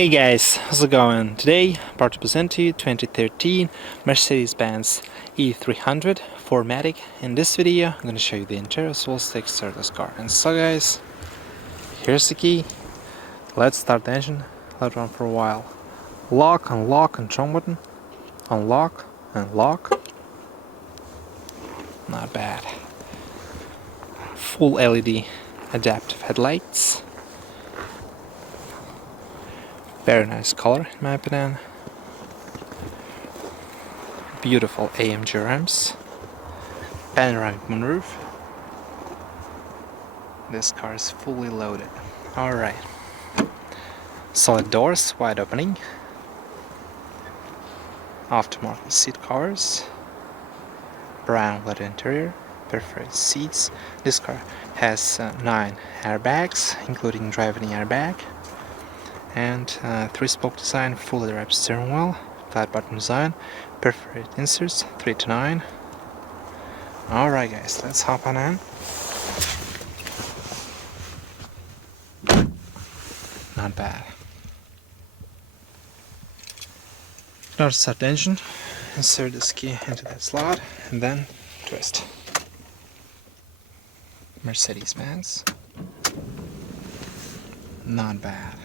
Hey guys, how's it going? Today, about to present to you 2013 Mercedes-Benz E300 4MATIC. In this video, I'm going to show you the interior as well as the exterior of this car. And so guys, here's the key. Let's start the engine, let it run for a while. Lock, unlock, control button. Unlock, and lock. Not bad. Full LED adaptive headlights. Very nice color in my opinion. Beautiful AMG rims. Panoramic moonroof. This car is fully loaded. Alright. Solid doors, wide opening. Aftermarket seat covers. Brown leather interior. Perforated seats. This car has 9 airbags, including driving airbag. And 3-spoke design, full leather wrapped steering wheel, flat bottom design, perforated inserts, 3 to 9. Alright guys, let's hop on in. Not bad. Now to start the engine, insert this key into that slot and then twist. Mercedes-Benz. Not bad.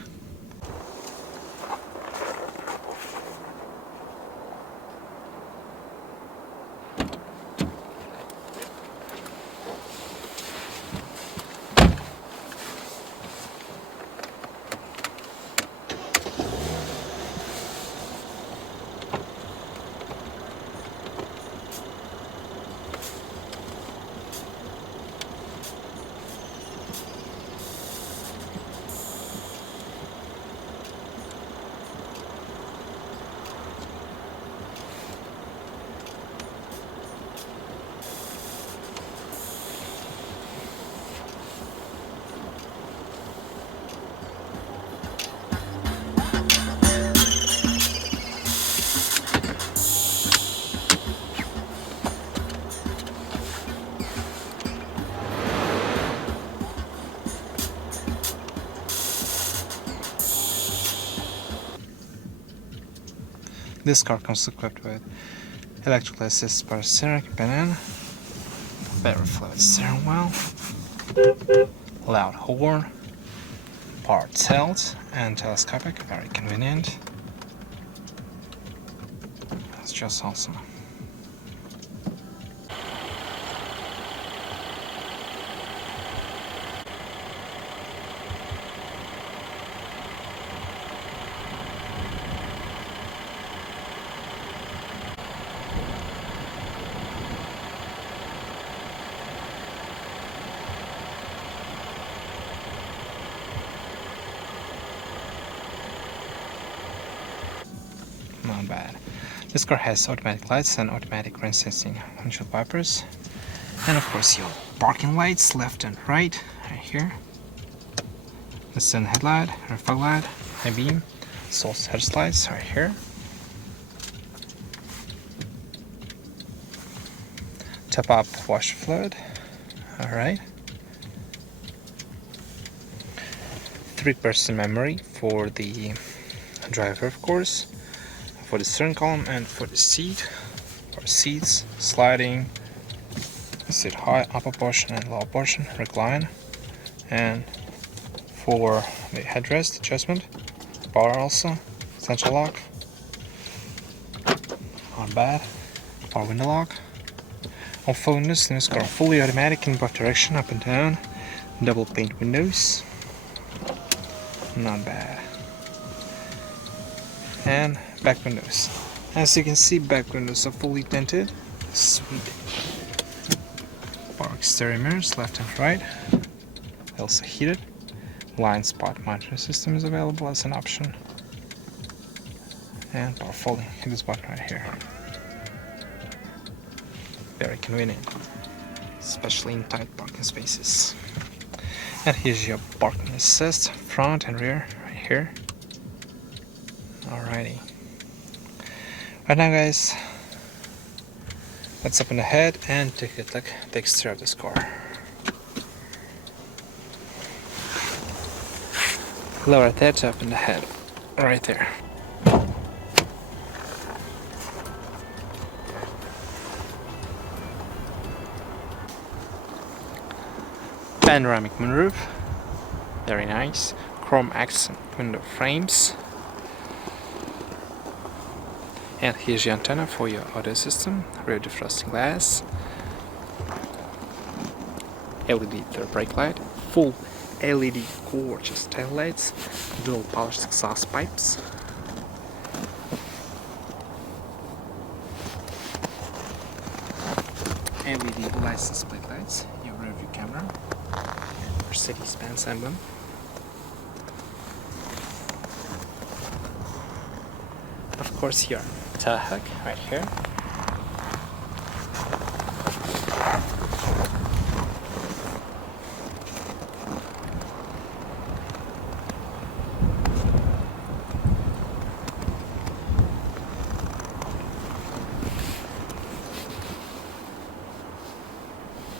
This car comes equipped with electrical assist power steering companion, very fluid steering wheel, loud horn, power tilt and telescopic, very convenient. That's just awesome. Not bad. This car has automatic lights and automatic rain sensing windshield wipers, and of course your parking lights left and right here. This is a headlight, rear fog light, high beam, source headlights right here. Top up washer fluid. Alright. 3% memory for the driver, of course, for the steering column and for the seat. For seats, sliding, sit high, upper portion and lower portion, recline, and for the headrest adjustment, power also, central lock, not bad, power window lock. All four windows in this car are fully automatic in both direction, up and down, double pane windows, not bad. And back windows. As you can see, back windows are fully tinted. Sweet. Power exterior mirrors, left and right. Also heated. Blind spot monitoring system is available as an option. And power folding. Hit this button right here. Very convenient, especially in tight parking spaces. And here's your parking assist, front and rear, right here. Alrighty. Right now guys, let's open the head and take a look at the exterior of this car. Lower that to open the head. right there. Panoramic moonroof, very nice. Chrome accent window frames. And here's your antenna for your audio system, rear defrosting glass, LED third brake light, full LED gorgeous tail lights, dual polished exhaust pipes, LED license plate lights, your rear view camera, Mercedes-Benz emblem. Of course, your tail hook right here.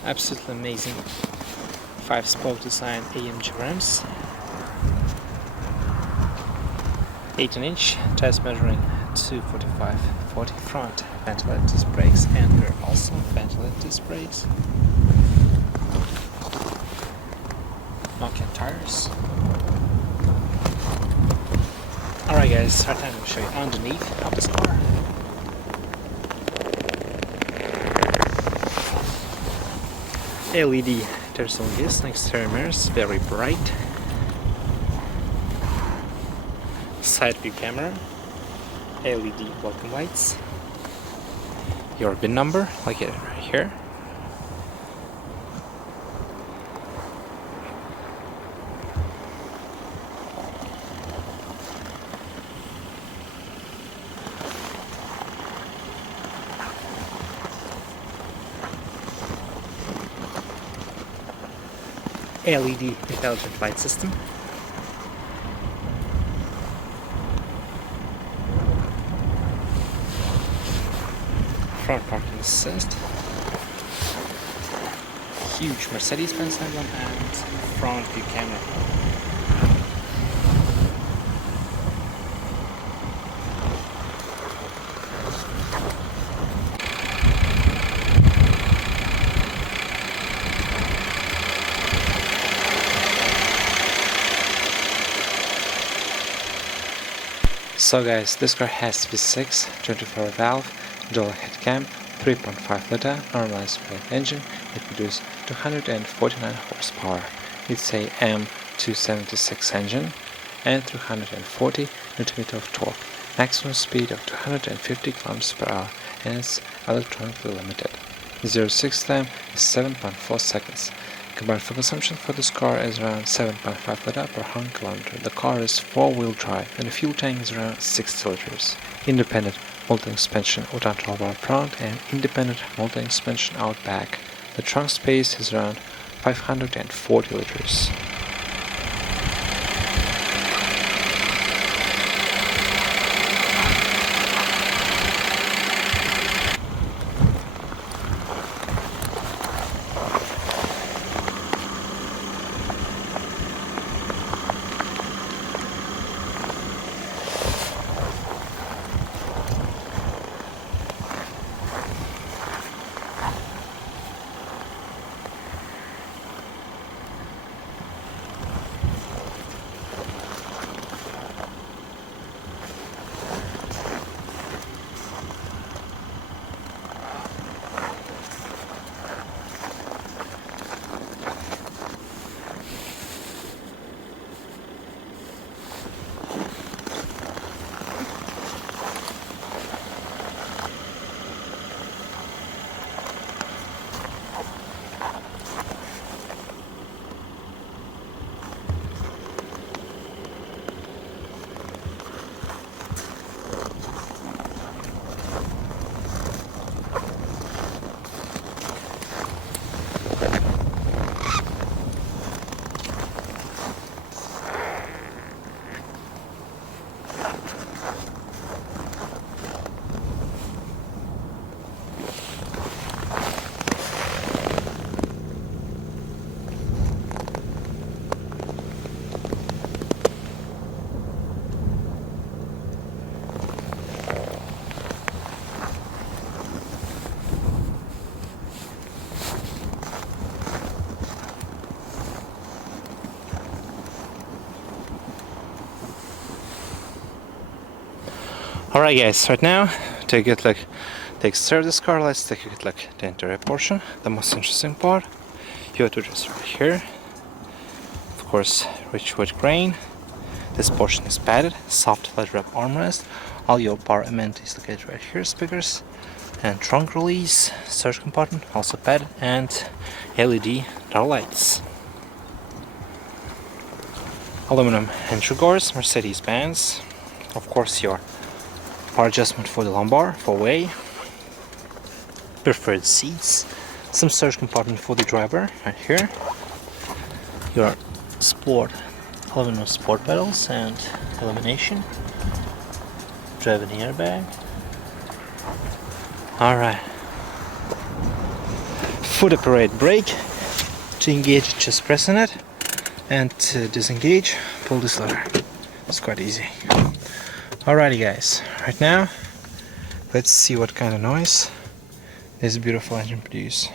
Absolutely amazing 5-spoke design AMG rims, 18-inch tires measuring 245/40 front ventilated disc brakes and rear also ventilated disc brakes. Nokian tires. Alright guys, right now I'm going to show you underneath of this car. LED terminal vis, exterior mirrors, very bright. Side view camera, LED welcome lights. Your VIN number, like it right here. LED intelligent light system. Front parking assist. Huge Mercedes-Benz emblem and front view camera. So guys, this car has V6, 24 valve, dual head cam, 3.5 liter normalized engine. It produces 249 horsepower. It's a M276 engine and 340 Nm of torque. Maximum speed of 250 km/h and it's electronically limited. 0-6 time is 7.4 seconds. Combined fuel consumption for this car is around 7.5 liter per 100 km. The car is 4-wheel drive and the fuel tank is around 60 liters. Independent multi-suspension out front and independent multi-suspension out back. The trunk space is around 540 liters. Alright guys, right now to get like to exterior this car, let's take a look like the interior portion, the most interesting part. You have to just right here. Of course, rich wood grain. This portion is padded, soft leather wrap armrest. All your power amenities located right here, speakers and trunk release, storage compartment also padded, and LED door lights. Aluminum entry doors, Mercedes-Benz. Of course, your power adjustment for the lumbar, for way. Preferred seats, some storage compartment for the driver right here. Your sport aluminum sport pedals and illumination. Driving airbag. Alright. Foot operated brake. To engage, just press on it, and to disengage, pull this lever. It's quite easy. Alrighty guys, right now let's see what kind of noise this beautiful engine produces.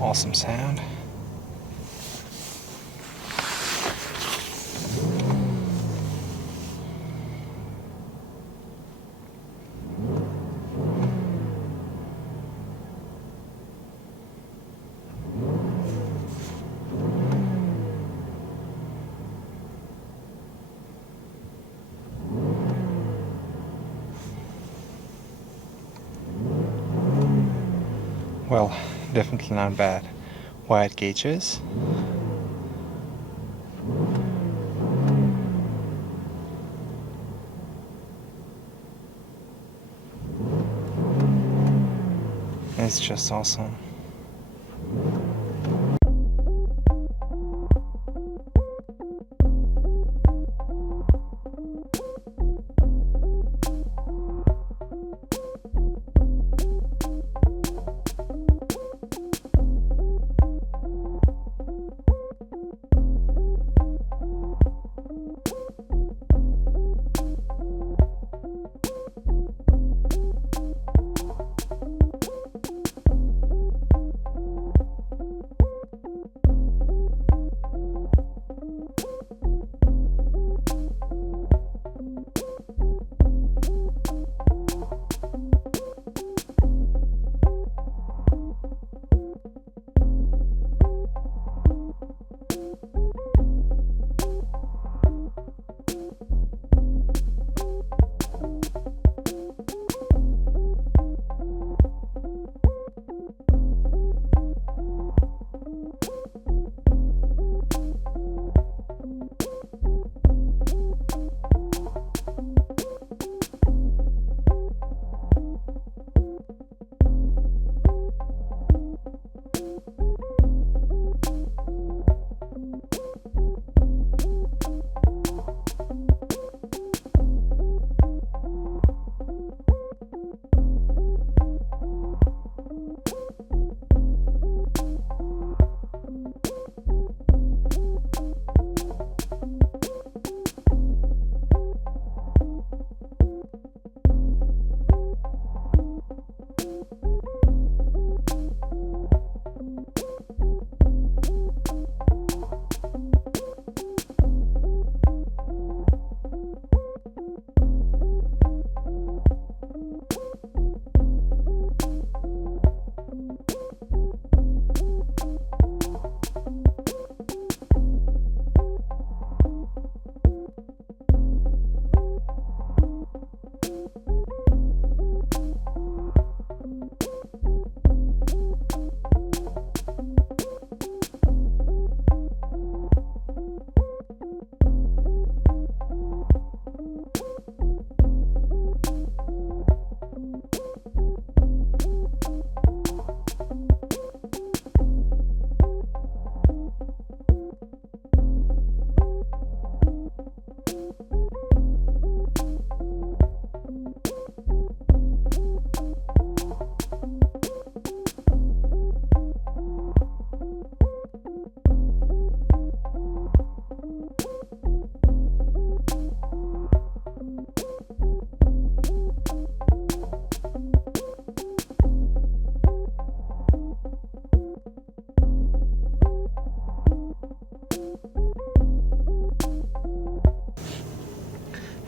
Awesome sound. Well, definitely not bad. Wide gauges. It's just awesome.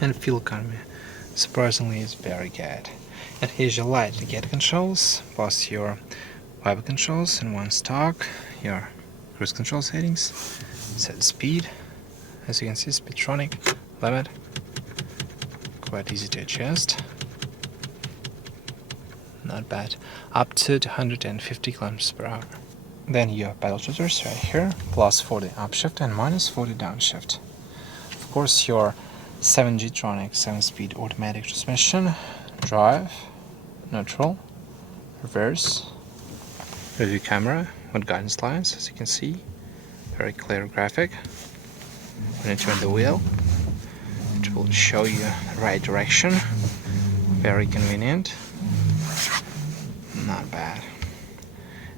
And fuel economy surprisingly is very good. And here's your light gate controls, plus your Viber controls in one stock, your cruise control settings, set speed, as you can see, Speedtronic, limit, quite easy to adjust, not bad, up to 250 km per hour. Then your pedal shifters right here, plus 40 upshift and minus 40 downshift. Of course, your 7G-tronic 7-speed automatic transmission, drive, neutral, reverse, review camera with guidance lines, as you can see, very clear graphic. When you turn the wheel, it will show you the right direction, very convenient, not bad.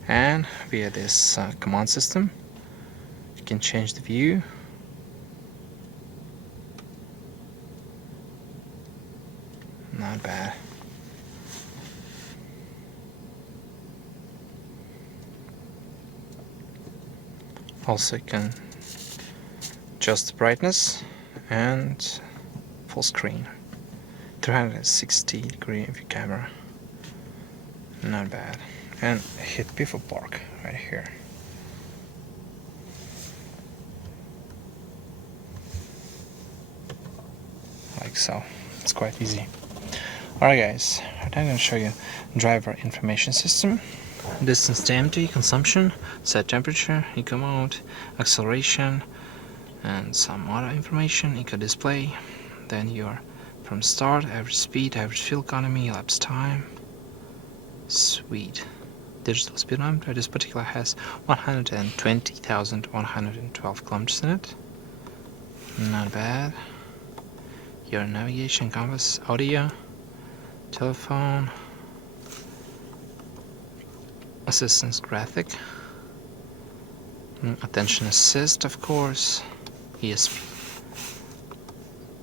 And via this command system, you can change the view, not bad. Also, you can adjust the brightness and full screen, 360-degree view camera, not bad. And hit P for park right here. Like so. It's quite easy. Alright guys, I'm going to show you driver information system. Distance to empty, consumption, set temperature, eco mode, acceleration, and some other information, eco display. Then your from start, average speed, average fuel economy, elapsed time. Sweet. Digital speedometer. This particular has 120,112 kilometers in it. Not bad. Your navigation, compass, audio, telephone, assistance graphic, attention assist, of course, ESP,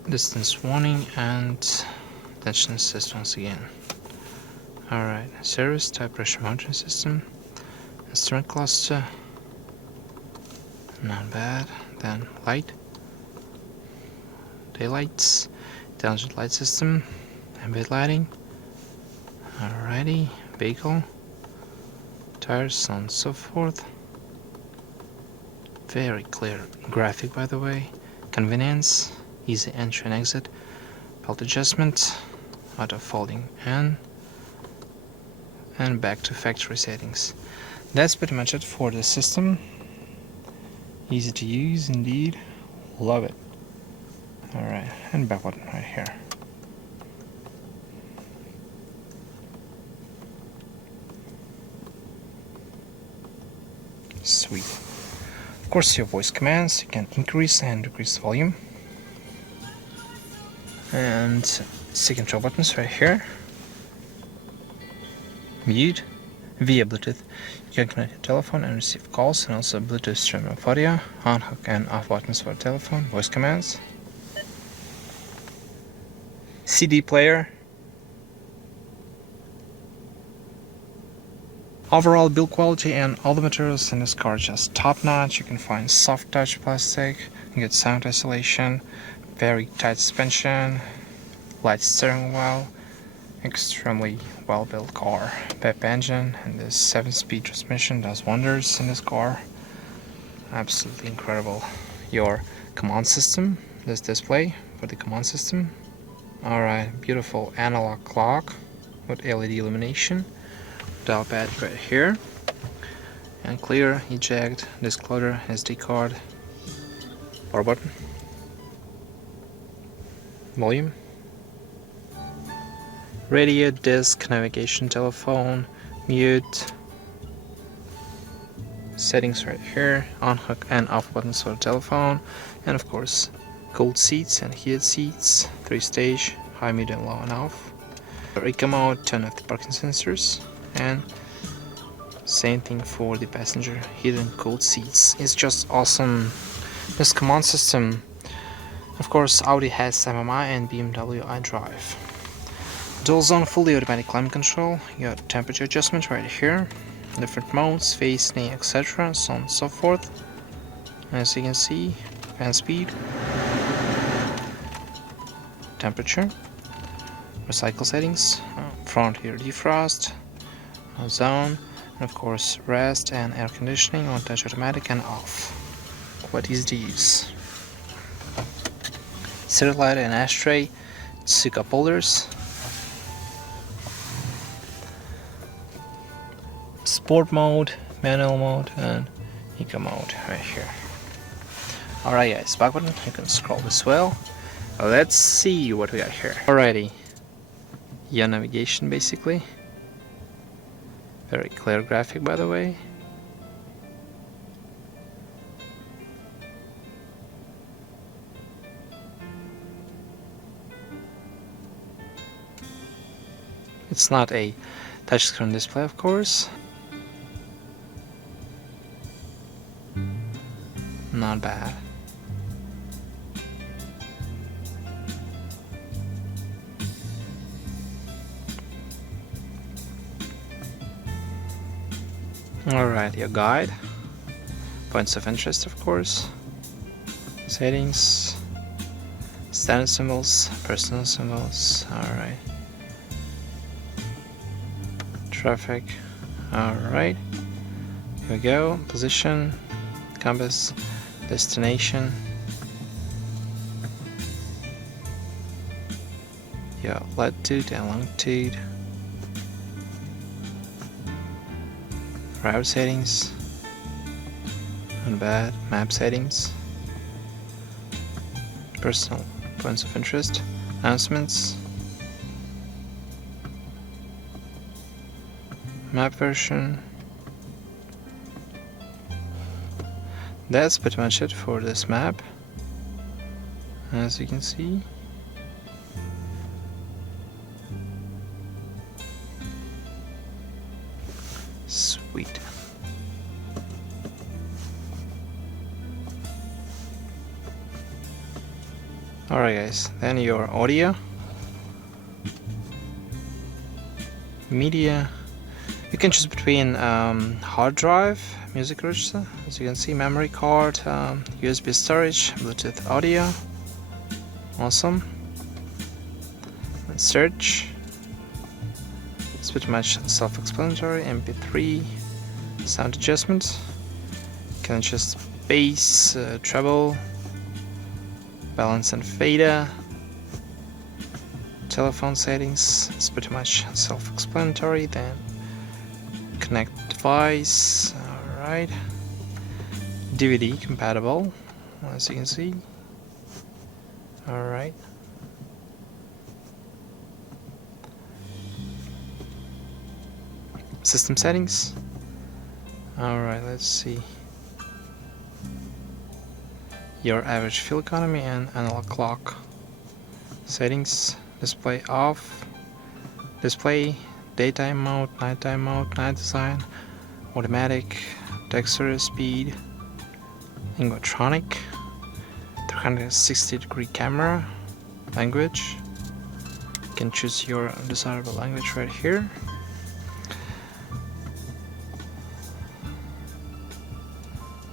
distance warning, and attention assist once again. Alright, service, type pressure monitoring system, instrument cluster, not bad. Then light, daylights, intelligent light system, ambient lighting, alrighty, vehicle, tires, so on and so forth. Very clear graphic, by the way. Convenience, easy entry and exit, belt adjustment, auto folding and back to factory settings. That's pretty much it for the system. Easy to use indeed, love it. Alright, and back button right here. Sweet. Of course, your voice commands, you can increase and decrease volume. And C control buttons right here. Mute. Via Bluetooth, you can connect your telephone and receive calls, and also Bluetooth stream of audio, on, hook and off buttons for telephone, voice commands. CD player. Overall build quality and all the materials in this car are just top notch. You can find soft touch plastic, you get sound isolation, Very tight suspension, light steering wheel, extremely well-built car. PEP engine and this 7-speed transmission does wonders in this car. Absolutely incredible. Your command system, this display for the command system. Alright, beautiful analog clock with LED illumination. Dial pad right here. And clear, eject, disclosure, SD card, power button, volume, radio, disc, navigation, telephone, mute, settings right here, on hook and off buttons for the telephone, and of course cooled seats and heated seats, 3-stage, high, medium, low, and off. Eco mode, turn off the parking sensors, and same thing for the passenger, heated and cooled seats. It's just awesome. This command system, of course Audi has MMI and BMW iDrive. Dual zone fully automatic climate control, you got temperature adjustment right here, different modes, face, knee, etc, so on and so forth. As you can see, fan speed, temperature, recycle settings, front rear defrost, zone, and of course rest and air conditioning on touch automatic and off. What is these? Cigarette lighter and ashtray, 2 cup holders, sport mode, manual mode, and eco mode right here. Alright guys, back button, you can scroll as well. Let's see what we got here. Alrighty, your navigation basically. Very clear graphic, by the way. It's not a touchscreen display, of course. Not bad. Alright, your guide, points of interest, of course, settings, standard symbols, personal symbols, alright, traffic, alright, here we go, position, compass, destination, your latitude and longitude, route settings, not bad, map settings, personal points of interest, announcements, map version. That's pretty much it for this map, as you can see. Sweet. Alright guys, then your audio, media, you can choose between hard drive, music register, as you can see, memory card, USB storage, Bluetooth audio, awesome, and search. It's pretty much self-explanatory. MP3, sound adjustment, you can adjust bass, treble, balance and fader, telephone settings, it's pretty much self-explanatory. Then connect device, alright, DVD compatible, as you can see, alright. System settings. Alright, let's see. Your average fuel economy and analog clock. Settings, display off, display, daytime mode, nighttime mode, night design, automatic, dexterous speed, Ingotronic, 360-degree camera, language. You can choose your desirable language right here.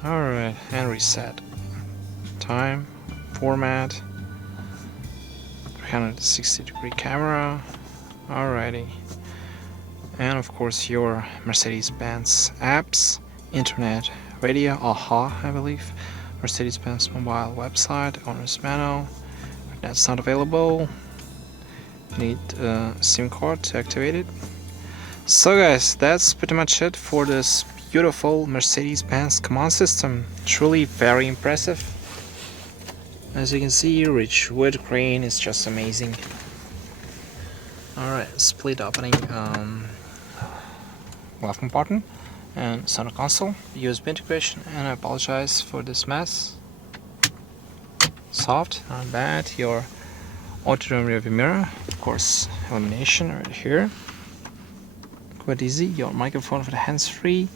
Alright, and reset. Time, format, 360-degree camera. Alrighty. And of course your Mercedes-Benz apps, internet, radio, AHA I believe, Mercedes-Benz mobile website, owner's manual. That's not available. Need a SIM card to activate it. So guys, that's pretty much it for this beautiful Mercedes-Benz command system. Truly very impressive. As you can see, rich wood grain is just amazing. Alright, split opening glove compartment and center console, USB integration, and I apologize for this mess. Soft, not bad. Your auto rearview mirror, of course, illumination right here. Quite easy. Your microphone for the hands-free,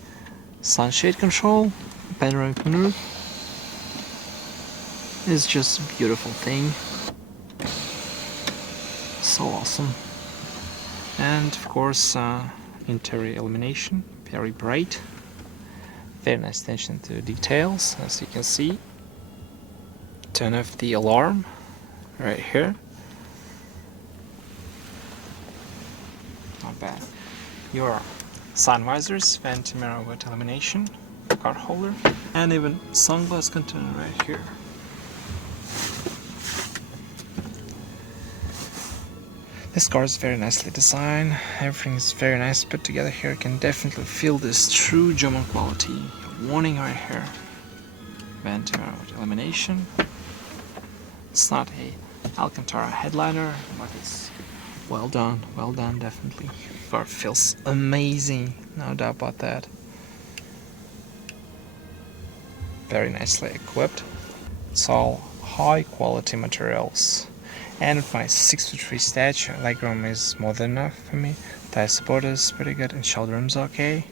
sunshade control, panoramic moonroof. It's just a beautiful thing. So awesome. And of course, interior illumination, very bright. Very nice attention to details, as you can see. Turn off the alarm right here. Not bad. Your sun visors, vent mirror with illumination, card holder, and even sunglass container right here. This car is very nicely designed, everything is very nice put together here. You can definitely feel this true German quality. Warning right here. Vent mirror with illumination. It's not a Alcantara headliner, but it's well done definitely. Car feels amazing, no doubt about that. Very nicely equipped. It's all high quality materials. And with my 6'3" stature, legroom is more than enough for me. Thigh support is pretty good and shoulder room's okay.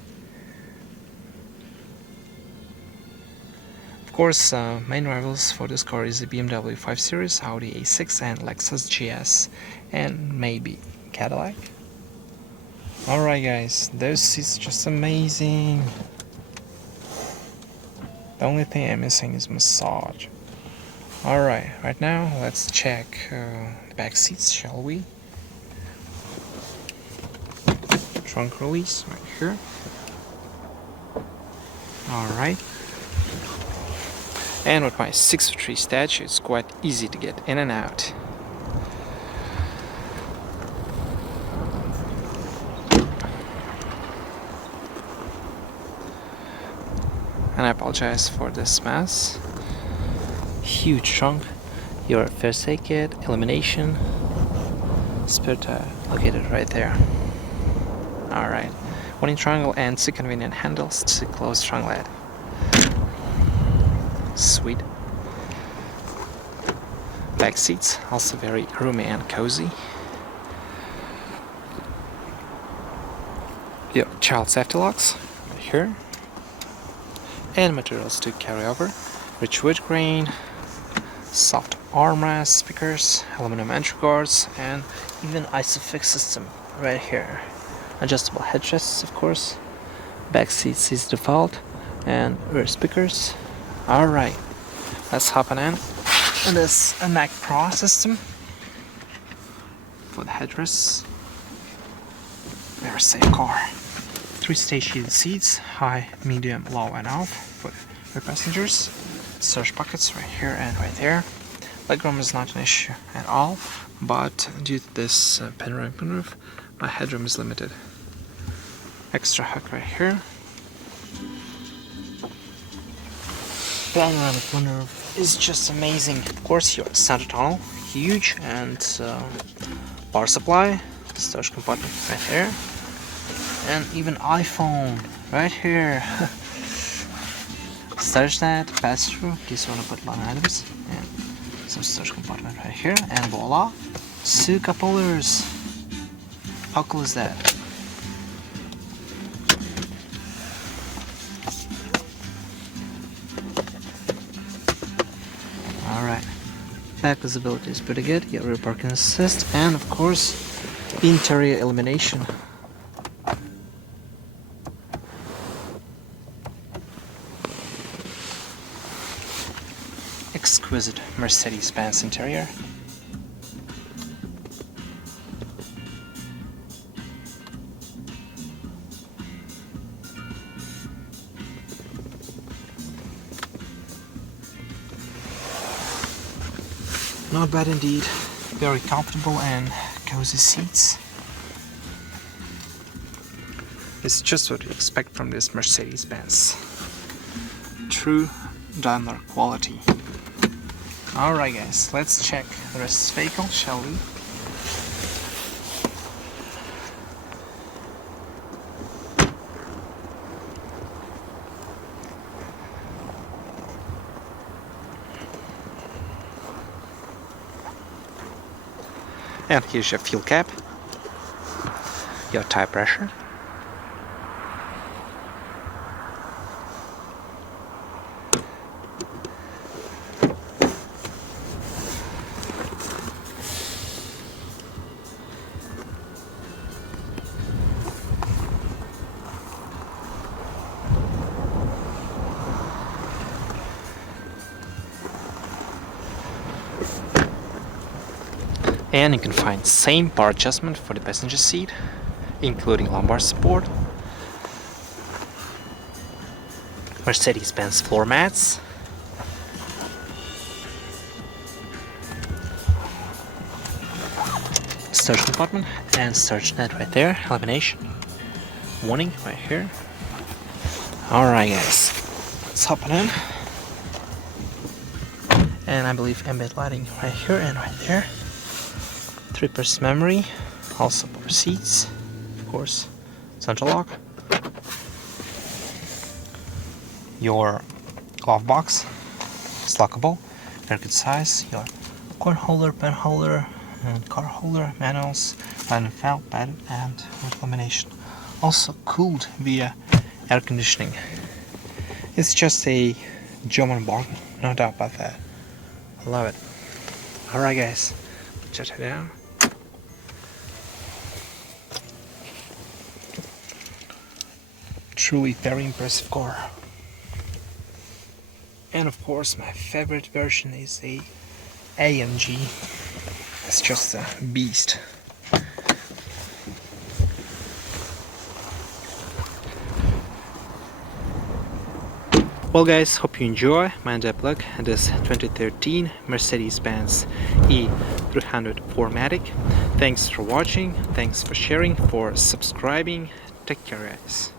Of course, main rivals for this car is the BMW 5 Series, Audi A6 and Lexus GS, and maybe Cadillac. Alright guys, those seats are just amazing. The only thing I'm missing is massage. Alright, right now let's check the back seats, shall we? Trunk release right here. Alright. And with my 6'3" stature, it's quite easy to get in and out. And I apologize for this mess. Huge trunk, your first aid kit, illumination, spare tire located right there. Alright, one in triangle and 2 convenient handles to close trunk lid. Sweet. Back seats, also very roomy and cozy. Your child safety locks right here. And materials to carry over. Rich wood grain, soft armrest speakers, aluminum entry guards, and even ISOFIX system right here. Adjustable headrests, of course. Back seats is default, and rear speakers. Alright, let's hop on in. And this a Mac Pro system for the headrests. Very safe car. 3-stage heated seats, high, medium, low, and off for the passengers. Storage pockets right here and right there. Legroom is not an issue at all, but due to this panoramic moonroof, my headroom is limited. Extra hook right here. Panoramic moonroof is just amazing. Of course, your center tunnel, huge, and power supply, storage compartment right there, and even iPhone right here. Storage net, pass through, these want to put line items, and some storage compartment right here, and voila, 2 cup holders. How cool is that? Alright, back visibility is pretty good, your rear parking assist, and of course, interior illumination. Exquisite Mercedes-Benz interior. Not bad indeed. Very comfortable and cozy seats. It's just what you expect from this Mercedes-Benz. True Daimler quality. Alright guys, let's check the rest of the vehicle, shall we? And here's your fuel cap, your tire pressure, and you can find same power adjustment for the passenger seat, including lumbar support, Mercedes-Benz floor mats, storage compartment and storage net right there, illumination, warning right here. Alright guys, let's hop on in. And I believe ambient lighting right here and right there. 3-piece memory, also power seats, of course, central lock. Your glove box is lockable, very good size. Your cord holder, pen holder, and car holder, manuals, line and valve, padded, and with illumination. Also cooled via air conditioning. It's just a German bargain, no doubt about that. I love it. Alright guys, check it out. Truly very impressive car. And of course my favorite version is a AMG. It's just a beast. Well guys, hope you enjoy my in-depth look at this 2013 Mercedes-Benz E300 4MATIC. Thanks for watching, thanks for sharing, for subscribing. Take care guys.